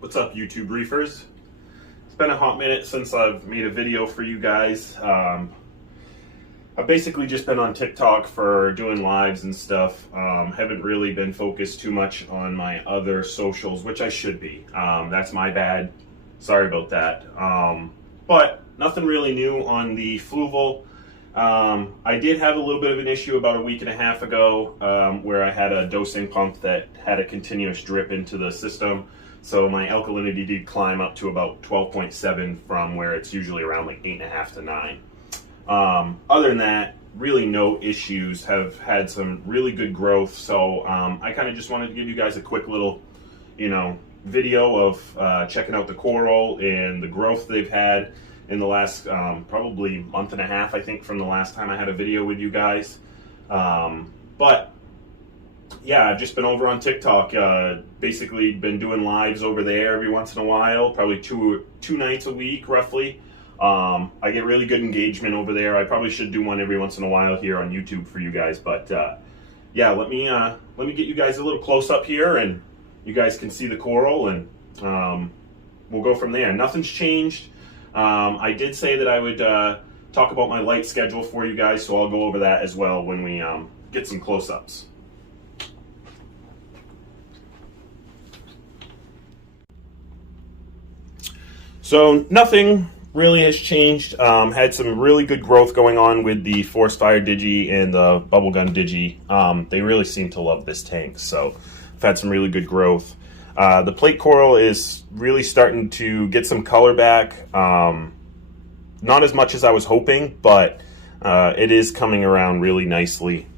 What's up, YouTube reefers? It's been a hot minute since I've made a video for you guys. I've basically just been on TikTok for doing lives and stuff. Haven't really been focused too much on my other socials, which I should be. That's my bad. Sorry about that. But nothing really new on the Fluval. I did have a little bit of an issue about a week and a half ago where I had a dosing pump that had a continuous drip into the system. So my alkalinity did climb up to about 12.7 from where it's usually around like 8.5 to 9. Other than that, really no issues. Have had some really good growth. So I kind of just wanted to give you guys a quick little, video of checking out the coral and the growth they've had in the last probably month and a half, I think, from the last time I had a video with you guys. But yeah, I've just been over on TikTok, basically been doing lives over there every once in a while, probably two nights a week, roughly. I get really good engagement over there. I probably should do one every once in a while here on YouTube for you guys, but yeah, let me get you guys a little close up here, and you guys can see the coral, and we'll go from there. Nothing's changed. I did say that I would talk about my light schedule for you guys, so I'll go over that as well when we get some close-ups. So nothing really has changed. Had some really good growth going on with the Forest Fire Digi and the Bubblegum Digi. They really seem to love this tank, so I've had some really good growth. The plate coral is really starting to get some color back. Not as much as I was hoping, but it is coming around really nicely.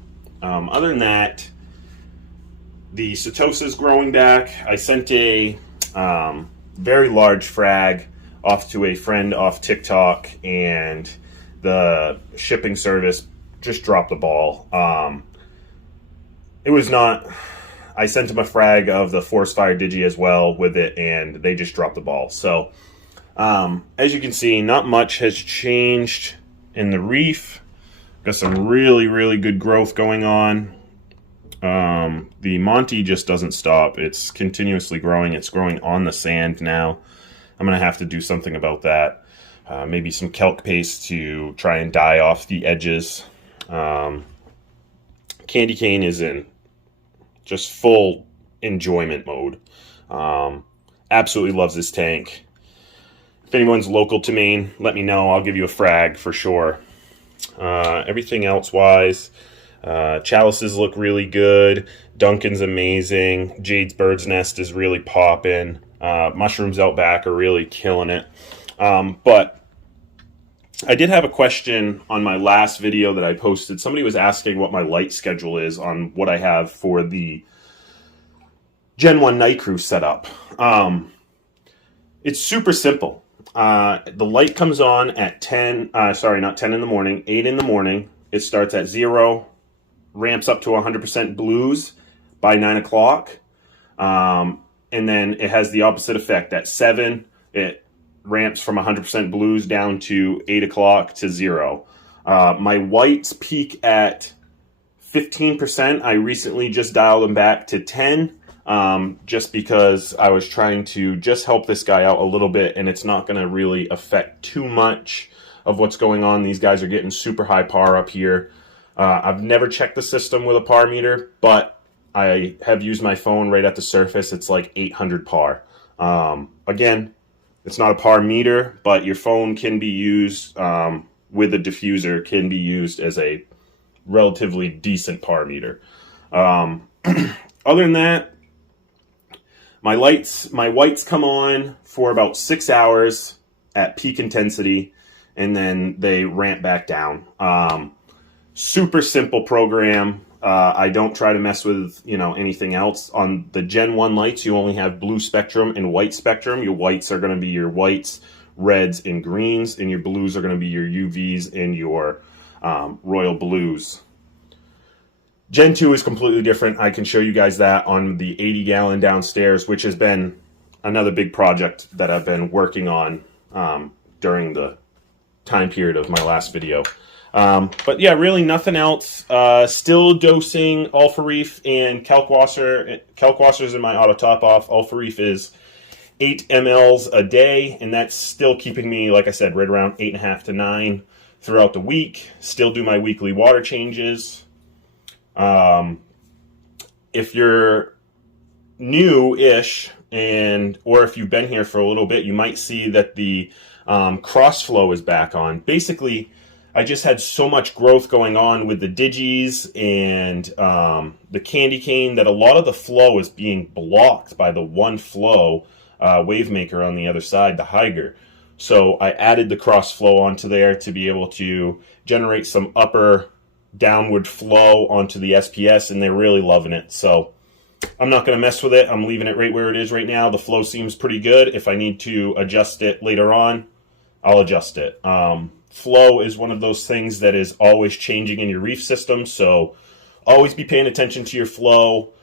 Other than that, the Setosa is growing back. I sent a very large frag off to a friend off TikTok, and the shipping service just dropped the ball. It was not... I sent him a frag of the Forest Fire Digi as well with it, and they just dropped the ball. So, as you can see, not much has changed in the reef. Got some really, really good growth going on. The Monty just doesn't stop. It's continuously growing. It's growing on the sand now. I'm going to have to do something about that. Maybe some kelp paste to try and dye off the edges. Candy cane is in just full enjoyment mode. Absolutely loves this tank. If anyone's local to Maine, let me know. I'll give you a frag for sure. Everything else wise, chalices look really good. Duncan's amazing. Jade's bird's nest is really popping. Mushrooms out back are really killing it. But I did have a question on my last video that I posted. Somebody was asking what my light schedule is on what I have for the Gen 1 night crew setup. It's super simple. The light comes on at 10, sorry, not 10 in the morning, 8 in the morning. It starts at 0, ramps up to 100% blues by 9 o'clock. And then it has the opposite effect. At 7, it ramps from 100% blues down to 8 o'clock to 0. My whites peak at 15%. I recently just dialed them back to 10, just because I was trying to just help this guy out a little bit, and it's not going to really affect too much of what's going on. These guys are getting super high par up here. I've never checked the system with a par meter, but I have used my phone right at the surface. It's like 800 par. Again, it's not a par meter, but your phone can be used with a diffuser, can be used as a relatively decent par meter. Other than that, my whites come on for about 6 hours at peak intensity, and then they ramp back down. Super simple program. I don't try to mess with, anything else. On the Gen 1 lights, you only have blue spectrum and white spectrum. Your whites are going to be your whites, reds, and greens, and your blues are going to be your UVs and your royal blues. Gen 2 is completely different. I can show you guys that on the 80-gallon downstairs, which has been another big project that I've been working on during the time period of my last video. But yeah, really nothing else. Still dosing Alpha Reef and Kelp Wasser. Kelp Wasser is in my auto top off. Alpha Reef is 8 mLs a day, and that's still keeping me, like I said, right around 8.5 to 9 throughout the week. Still do my weekly water changes. If you're new-ish, or if you've been here for a little bit, you might see that the cross flow is back on. Basically, I just had so much growth going on with the digis and the candy cane that a lot of the flow is being blocked by the one flow wave maker on the other side, the Higer. So I added the cross flow onto there to be able to generate some upper downward flow onto the SPS, and they're really loving it. So I'm not going to mess with it. I'm leaving it right where it is right now. The flow seems pretty good. If I need to adjust it later on, I'll adjust it. Flow is one of those things that is always changing in your reef system, so always be paying attention to your flow.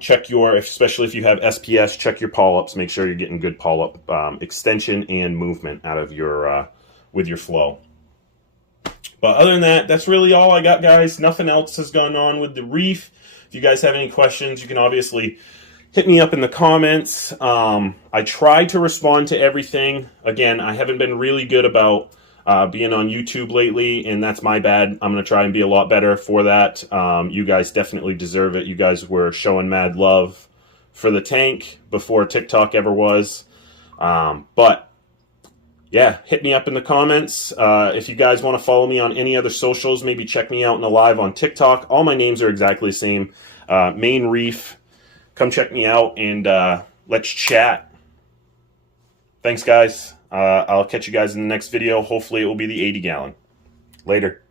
Check your, especially if you have SPS, check your polyps. Make sure you're getting good polyp extension and movement out of your with your flow. But other than that, that's really all I got, guys. Nothing else has gone on with the reef. If you guys have any questions, you can obviously hit me up in the comments. I try to respond to everything. Again, I haven't been really good about being on YouTube lately, and that's my bad. I'm going to try and be a lot better for that. You guys definitely deserve it. You guys were showing mad love for the tank before TikTok ever was. But yeah, hit me up in the comments. If you guys want to follow me on any other socials, maybe check me out in a live on TikTok. All my names are exactly the same. Main Reef. Come check me out and let's chat. Thanks, guys. I'll catch you guys in the next video. Hopefully it will be the 80 gallon. Later.